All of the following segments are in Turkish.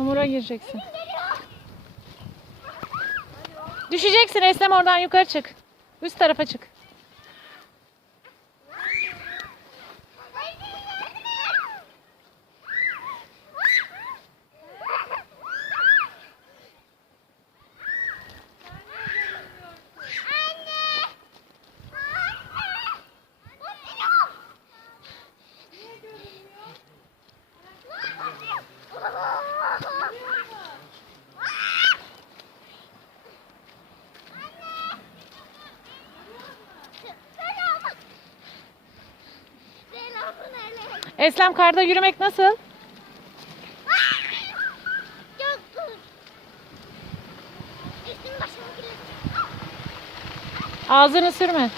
Hamura gireceksin. Düşeceksin Eslem oradan yukarı çık. Üst tarafa çık. Eslem karda yürümek nasıl? Ağzını sürme.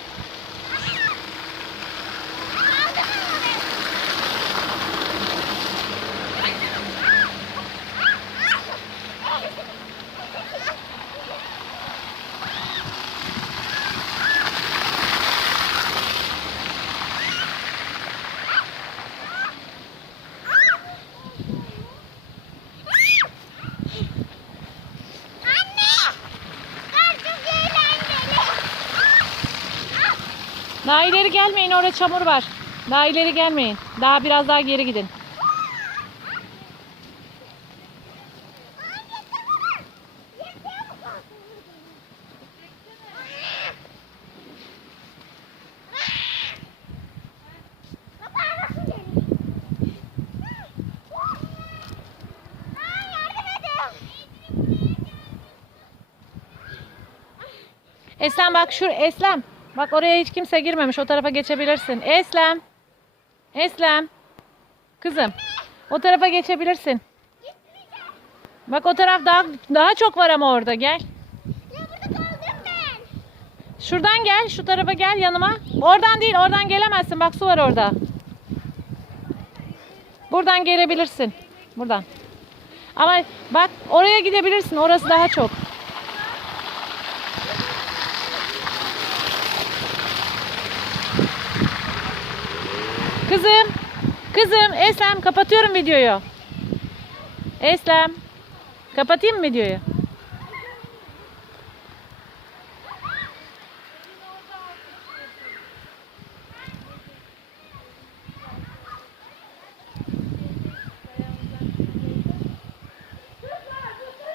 Daha ileri gelmeyin orada çamur var. Daha ileri gelmeyin. Daha biraz daha geri gidin. Eslem bak şu Eslem. Bak oraya hiç kimse girmemiş. O tarafa geçebilirsin. Eslem. Eslem. Kızım. O tarafa geçebilirsin. Bak o taraf daha daha çok var ama orada. Gel. Ya burada kaldım ben. Şuradan gel. Şu tarafa gel yanıma. Oradan değil. Oradan gelemezsin. Bak su var orada. Buradan gelebilirsin. Buradan. Ama bak oraya gidebilirsin. Orası daha çok. Kızım. Kızım Eslem kapatıyorum videoyu. Eslem. Kapatayım mı videoyu?